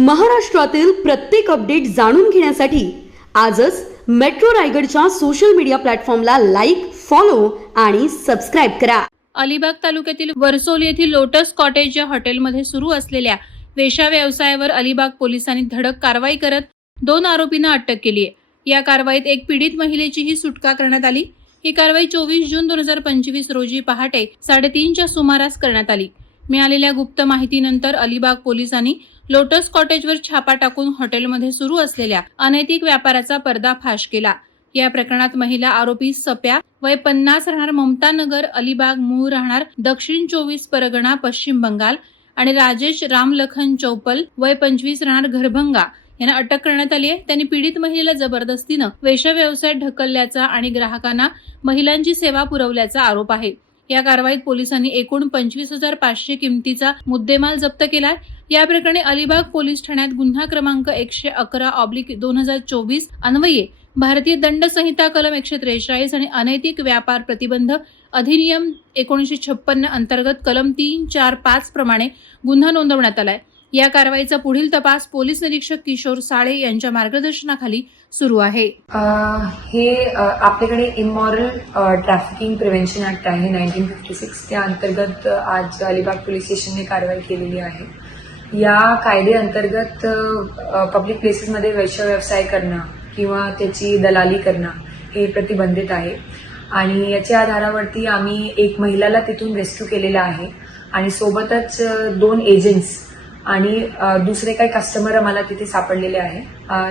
महाराष्ट्रातील प्रत्येक अपडेट जाणून घेण्यासाठी आजच मेट्रो रायगडच्या सोशल मीडिया प्लॅटफॉर्मला लाईक फॉलो आणि सबस्क्राईब करा. अलिबाग तालुक्यातील वरसोल येथील लोटस कॉटेज या हॉटेलमध्ये सुरू असलेल्या वेशा व्यवसायावर अलिबाग पोलिसांनी धडक कारवाई करत दोन आरोपींना अटक केली आहे. या कारवाईत एक पीडित महिलेचीही सुटका करण्यात आली. ही कारवाई चोवीस जून दोन हजार पंचवीस रोजी पहाटे साडेतीनच्या सुमारास करण्यात आली. मिळालेल्या गुप्त माहितीनंतर अलिबाग पोलिसांनी लोटस कॉटेजवर छापा टाकून हॉटेलमध्ये सुरू असलेल्या अनैतिक व्यापाराचा पर्दाफाश केला. या प्रकरणात महिला आरोपी सप्या वय पन्नास राहणार ममता नगर अलिबाग मूळ राहणार दक्षिण चोवीस परगणा पश्चिम बंगाल आणि राजेश रामलखन चौपल वय पंचवीस राहणार घरभंगा. यांना अटक करण्यात आली आहे. त्यांनी पीडित महिलेला जबरदस्तीनं वेश्या ढकलल्याचा आणि ग्राहकांना महिलांची सेवा पुरवल्याचा आरोप आहे. या कारवाईत पोलिसांनी एकूण पंचवीस हजार पाचशे किमतीचा मुद्देमाल जप्त केलाय. या प्रकरणी अलिबाग पोलीस ठाण्यात गुन्हा क्रमांक एकशे अकरा ऑब्लिक दोन हजार चोवीस अन्वये भारतीय दंड संहिता कलम एकशे त्रेचाळीस आणि अनैतिक व्यापार प्रतिबंध अधिनियम एकोणीसशे छप्पन्न अंतर्गत कलम तीन चार पाच प्रमाणे गुन्हा नोंदवण्यात आलाय. या कारवाईचा पुढील तपास पोलीस निरीक्षक किशोर साळे यांच्या मार्गदर्शनाखाली सुरू आहे. हे आपल्याकडे इमॉरल ट्रॅफिकिंग प्रिव्हेन्शन ऍक्ट आहे नाईन्टीन फिफ्टी सिक्स त्या अंतर्गत आज अलिबाग पोलीस स्टेशनने कारवाई केलेली आहे. या कायद्याअंतर्गत पब्लिक प्लेसेसमध्ये वैश्य व्यवसाय करणं किंवा त्याची दलाली करणं हे प्रतिबंधित आहे. आणि याच्या आधारावरती आम्ही एक महिलाला तिथून रेस्क्यू केलेला आहे. आणि सोबतच दोन एजंट्स आणि दुसरे काही कस्टमर आम्हाला तिथे सापडलेले आहे.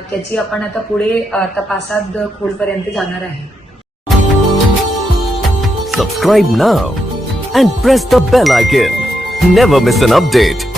त्याची आपण आता पुढे तपासात खोलपर्यंत जाणार आहे. Subscribe now and press the bell icon never miss an update